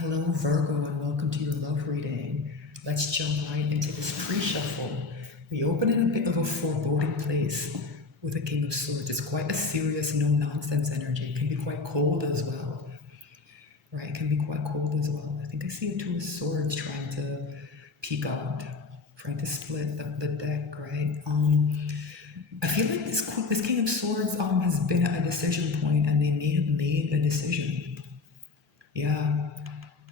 Hello, Virgo, and welcome to your love reading. Let's jump right into this pre-shuffle. We open in a bit of a foreboding place with the King of Swords. It's quite a serious, no-nonsense energy. It can be quite cold as well, right? It can be quite cold as well. I think I see a Two of Swords trying to peek out, trying to split the deck, right? I feel like this King of Swords has been at a decision point, and they may have made a decision. Yeah,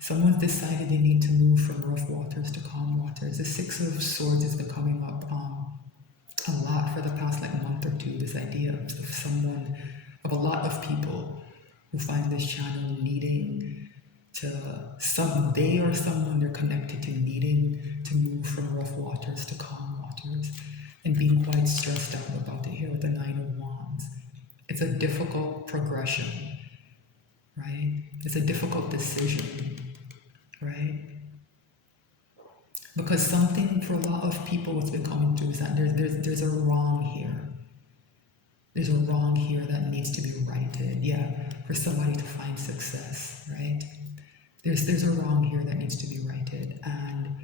someone's decided they need to move from rough waters to calm waters. The Six of Swords has been coming up a lot for the past month or two. This idea of a lot of people who find this channel needing to, they or someone they're connected to needing to move from rough waters to calm waters and being quite stressed out about it here with the Nine of Wands. It's a difficult progression, right? It's a difficult decision, right? Because something for a lot of people what's been coming through is that there's a wrong here. There's a wrong here that needs to be righted. Yeah, for somebody to find success, right? There's a wrong here that needs to be righted. And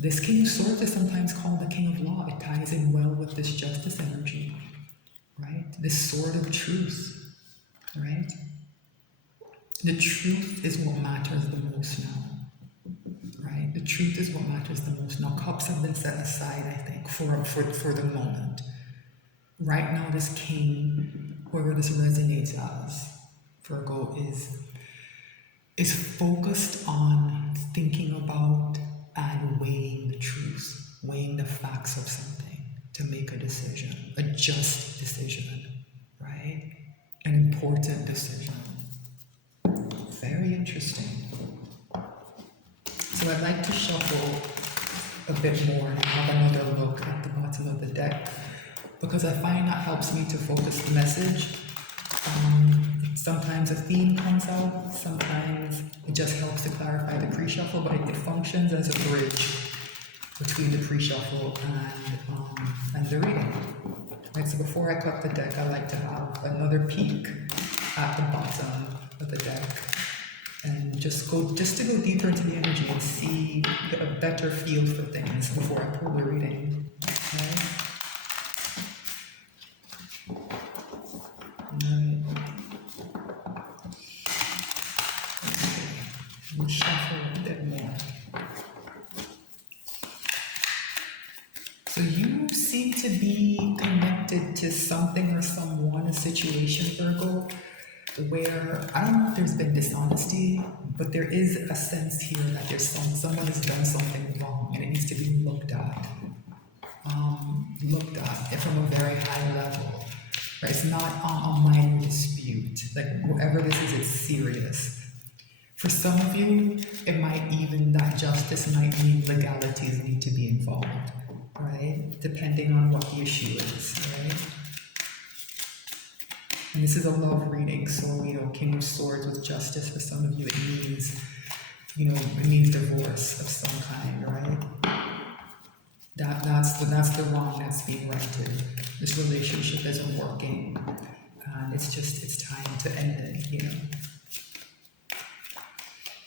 this King of Swords is sometimes called the King of Law. It ties in well with this justice energy, right? This sword of truth, right? The truth is what matters the most now, right? The truth is what matters the most now. Cups have been set aside, I think, for the moment. Right now, this king, whoever this resonates as, Virgo, is focused on thinking about and weighing the truth, weighing the facts of something to make a decision, a just decision, right? An important decision. Very interesting. So I'd like to shuffle a bit more and have another look at the bottom of the deck because I find that helps me to focus the message. Sometimes a theme comes out, sometimes it just helps to clarify the pre-shuffle, but it functions as a bridge between the pre-shuffle and the reading. Right, so before I cut the deck, I like to have another peek at the bottom of the deck and just to go deeper into the energy and see a better feel for things before I pull the reading. Okay? We'll shuffle a bit more. So you seem to be connected to something or someone, a situation, Virgo, where I don't know if there's been dishonesty, but there is a sense here that there's someone has done something wrong and it needs to be looked at from a very high level. Right? It's not a minor dispute. Like whatever this is, it's serious. For some of you, it might even that justice might mean legalities need to be involved, right? Depending on what the issue is, right? And this is a love reading, so King of Swords with justice for some of you, it means divorce of some kind, right? That's the wrong that's being righted. This relationship isn't working, and it's time to end it,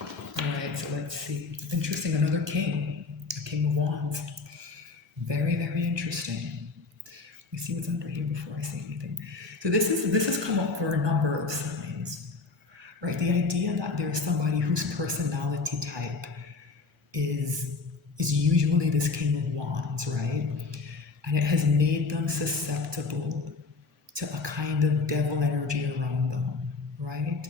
All right, so let's see. Interesting, another king, a King of Wands. Very, very interesting. Let me see what's under here before I say anything. So this has come up for a number of signs, right? The idea that there's somebody whose personality type is usually this King of Wands, right? And it has made them susceptible to a kind of devil energy around them, right?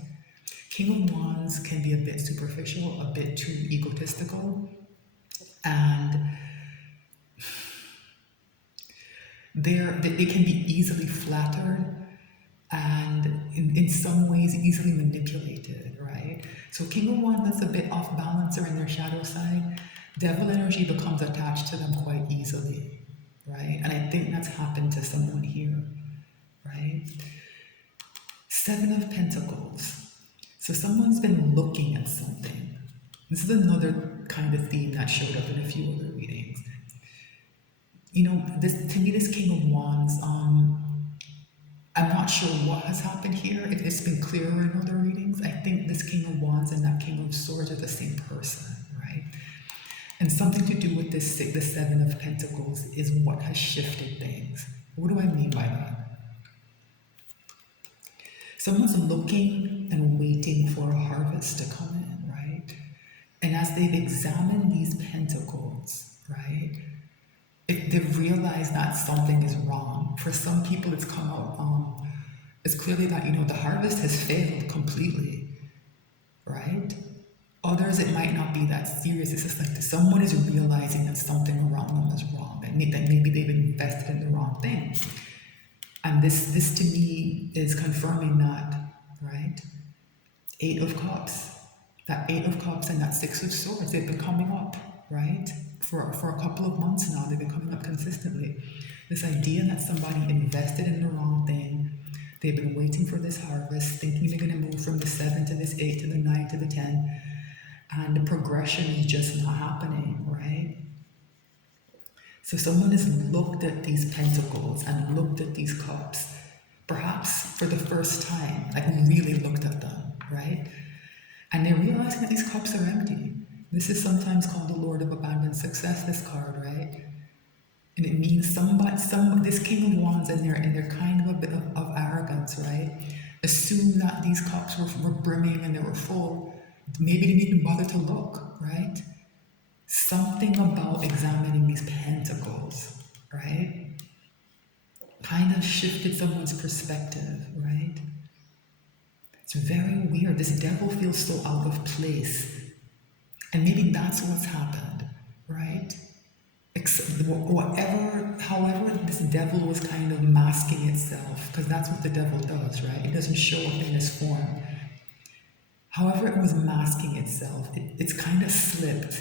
King of Wands can be a bit superficial, a bit too egotistical, and they can be easily flattered and in some ways easily manipulated, right? So King of Wands that's a bit off balance or in their shadow side, devil energy becomes attached to them quite easily, right? And I think that's happened to someone here, right? Seven of Pentacles. So someone's been looking at something. This is another kind of theme that showed up in a few other readings. This King of Wands, I'm not sure what has happened here. It's been clearer in other readings. I think this King of Wands and that King of Swords are the same person, right? And something to do with this, the Seven of Pentacles is what has shifted things. What do I mean by that? Someone's looking and waiting for a harvest to come in, right? And as they've examined these pentacles, right, they've realized that something is wrong. For some people, it's come out, it's clearly that, the harvest has failed completely, right? Others, it might not be that serious. It's just like someone is realizing that something around them is wrong, that maybe they've invested in the wrong thing. And this to me is confirming that, right? Eight of Cups. That Eight of Cups and that Six of Swords, they've been coming up, right? For a couple of months now, they've been coming up consistently. This idea that somebody invested in the wrong thing, they've been waiting for this harvest, thinking they're going to move from the 7 to this 8 to the 9 to the 10, and the progression is just not happening, right? So someone has looked at these pentacles and looked at these cups, perhaps for the first time, like really looked at them, right? And they're realizing that these cups are empty. This is sometimes called the Lord of Abandoned Success, this card, right? And it means this King of Wands in their kind of a bit of arrogance, right? Assume that these cups were brimming and they were full. Maybe they didn't even bother to look, right? Something about examining these pentacles, right, kind of shifted someone's perspective, right? It's very weird. This devil feels so out of place. And maybe that's what's happened, right? However, this devil was kind of masking itself, because that's what the devil does, right? It doesn't show up in this form. However it was masking itself, it's kind of slipped.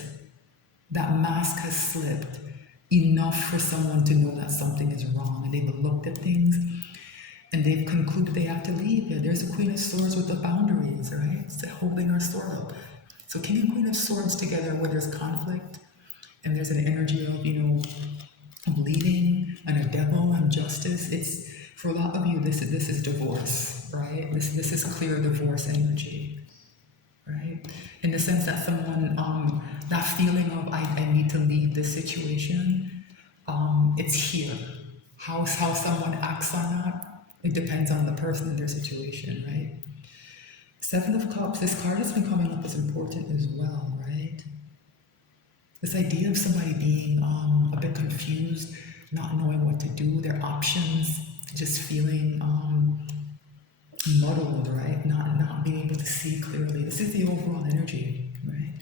That mask has slipped enough for someone to know that something is wrong, and they've looked at things and they've concluded they have to leave. Yeah, there's a Queen of Swords with the boundaries, right? It's holding her sword up. So King and Queen of Swords together, where there's conflict and there's an energy of, of leaving and a devil and justice. It's, for a lot of you, this is divorce, right? This is clear divorce energy, right? In the sense that someone, that feeling of I need to leave this situation, it's here. How someone acts on that, it depends on the person and their situation, right? Seven of Cups, this card has been coming up as important as well, right? This idea of somebody being a bit confused, not knowing what to do, their options, just feeling muddled, right? Not being able to see clearly. This is the overall energy, right?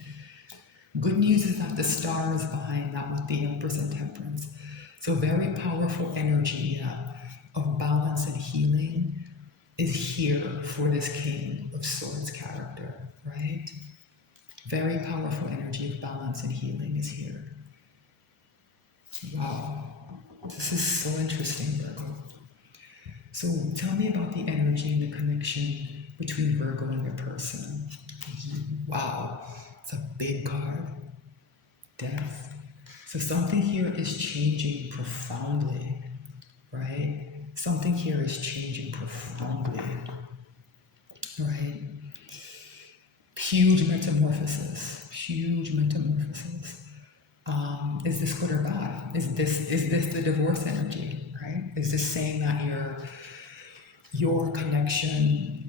Good news is that the star is behind that with the Empress and Temperance. So very powerful energy of balance and healing is here for this King of Swords character, right? Very powerful energy of balance and healing is here. Wow, this is so interesting, Virgo. So tell me about the energy and the connection between Virgo and your person. Wow, it's a big card. Death. So something here is changing profoundly, right? Something here is changing profoundly, right? Huge metamorphosis, huge metamorphosis. Is this good or bad? Is this the divorce energy, right? Is this saying that your connection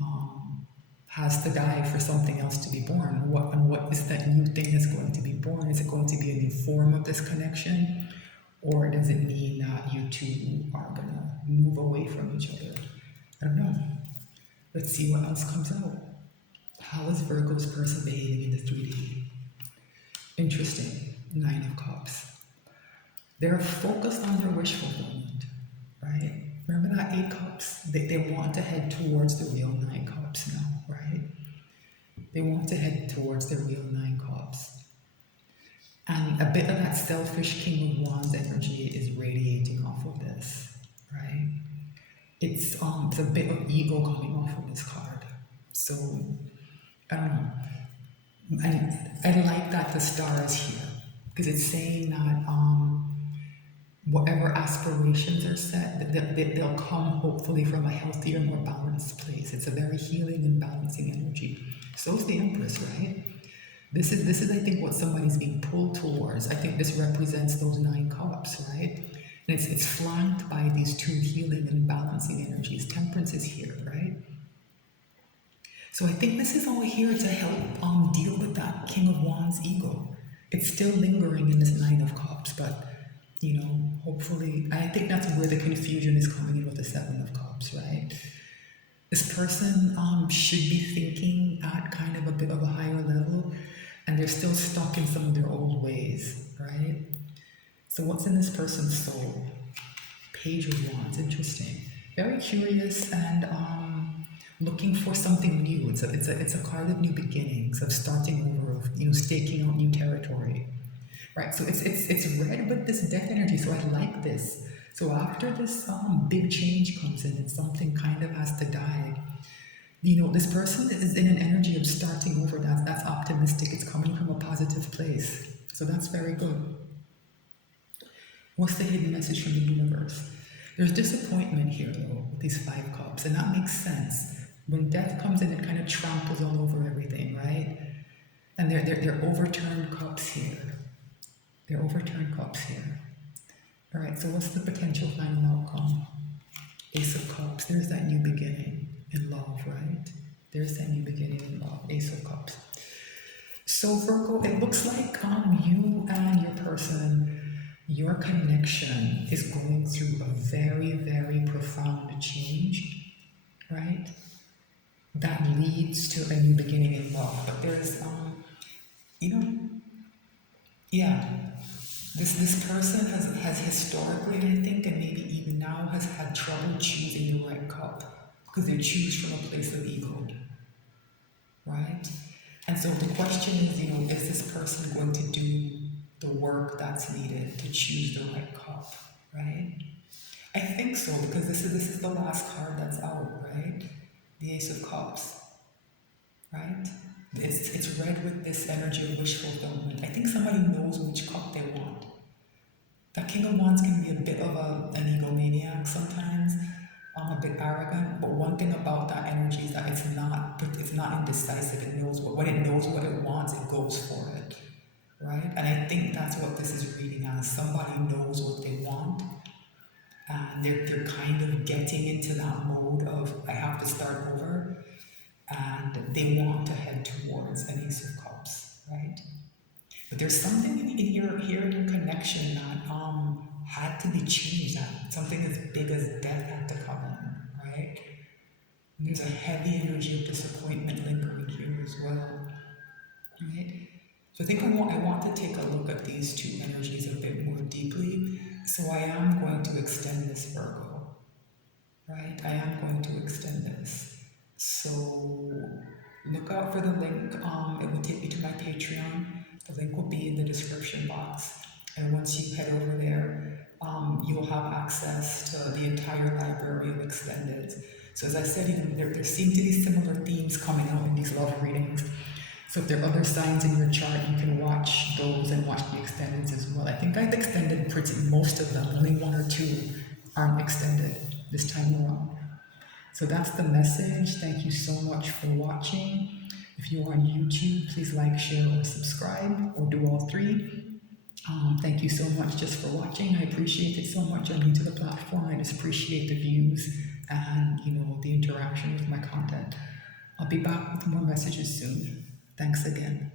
has to die for something else to be born? What is that new thing that's going to be born? Is it going to be a new form of this connection? Or does it mean that you two are gonna move away from each other? I don't know. Let's see what else comes out. How is Virgo's person behaving in the 3D? Interesting. 9 of Cups. They're focused on their wish fulfillment, right? Remember that 8 Cups? They want to head towards the real 9 Cups now, right? They want to head towards the real 9 Cups. And a bit of that selfish King of Wands energy is radiating off of this, right? It's a bit of ego coming off of this card. So, I don't know. I like that the star is here, because it's saying that whatever aspirations are set, they'll come hopefully from a healthier, more balanced place. It's a very healing and balancing energy. So is the Empress, right? This is I think what somebody's being pulled towards. I think this represents those 9 cups, right? And it's flanked by these two healing and balancing energies. Temperance is here, right? So I think this is all here to help deal with that King of Wands ego. It's still lingering in this 9 of Cups, but hopefully, I think that's where the confusion is coming in with the 7 of Cups, right? This person should be thinking at kind of a bit of a higher level, and they're still stuck in some of their old ways, right? So what's in this person's soul? Page of Wands, interesting. Very curious and looking for something new. It's a card of new beginnings, of starting over, of staking out new territory, right? So it's red with this death energy. So I like this. So after this big change comes in, and something kind of has to die. This person is in an energy of starting over. That's optimistic. It's coming from a positive place. So that's very good. What's the hidden message from the universe? There's disappointment here, though, with these 5 cups, and that makes sense. When death comes in, it kind of tramples all over everything, right? And they're overturned cups here. They're overturned cups here. All right, so what's the potential final outcome? Ace of Cups. There's that new beginning in love, right? There's that new beginning in love. Ace of Cups. So Virgo, it looks like you and your person, your connection is going through a very, very profound change, right? That leads to a new beginning in love. But there's, you know, yeah, this person has historically, I think, and maybe even now, has had trouble choosing the right cup because they choose from a place of ego, right? And so the question is, is this person going to do the work that's needed to choose the right cup, right? I think so, because this is the last card that's out, right? The Ace of Cups, right? It's red with this energy of wish fulfillment. I think somebody knows which cup they want. That King of Wands can be a bit of an egomaniac sometimes, a bit arrogant. But one thing about that energy is that it's not indecisive. It knows when it knows what it wants, it goes for it, right? And I think that's what this is reading as. Somebody knows what they want, and they're kind of getting into that mode of I have to start over, and they want to head towards an Ace of Cups, right? But there's something in your here in your connection that had to be changed. That something as big as death had to come in, right? And there's a heavy energy of disappointment lingering here as well, right? So I think I want to take a look at these two energies a bit more deeply. So I am going to extend this, Virgo, right? I am going to extend this. So look out for the link. It will take you to my Patreon. The link will be in the description box. And once you head over there, you will have access to the entire library of extendeds. So as I said, there seem to be similar themes coming out in these love readings. So if there are other signs in your chart, you can watch those and watch the extendeds as well. I think I've extended pretty most of them. Only 1 or 2 aren't extended this time around. So that's the message. Thank you so much for watching. If you're on YouTube, please like, share, or subscribe, or do all 3. Thank you so much just for watching. I appreciate it so much. I'm new to the platform. I just appreciate the views and the interaction with my content. I'll be back with more messages soon. Thanks again.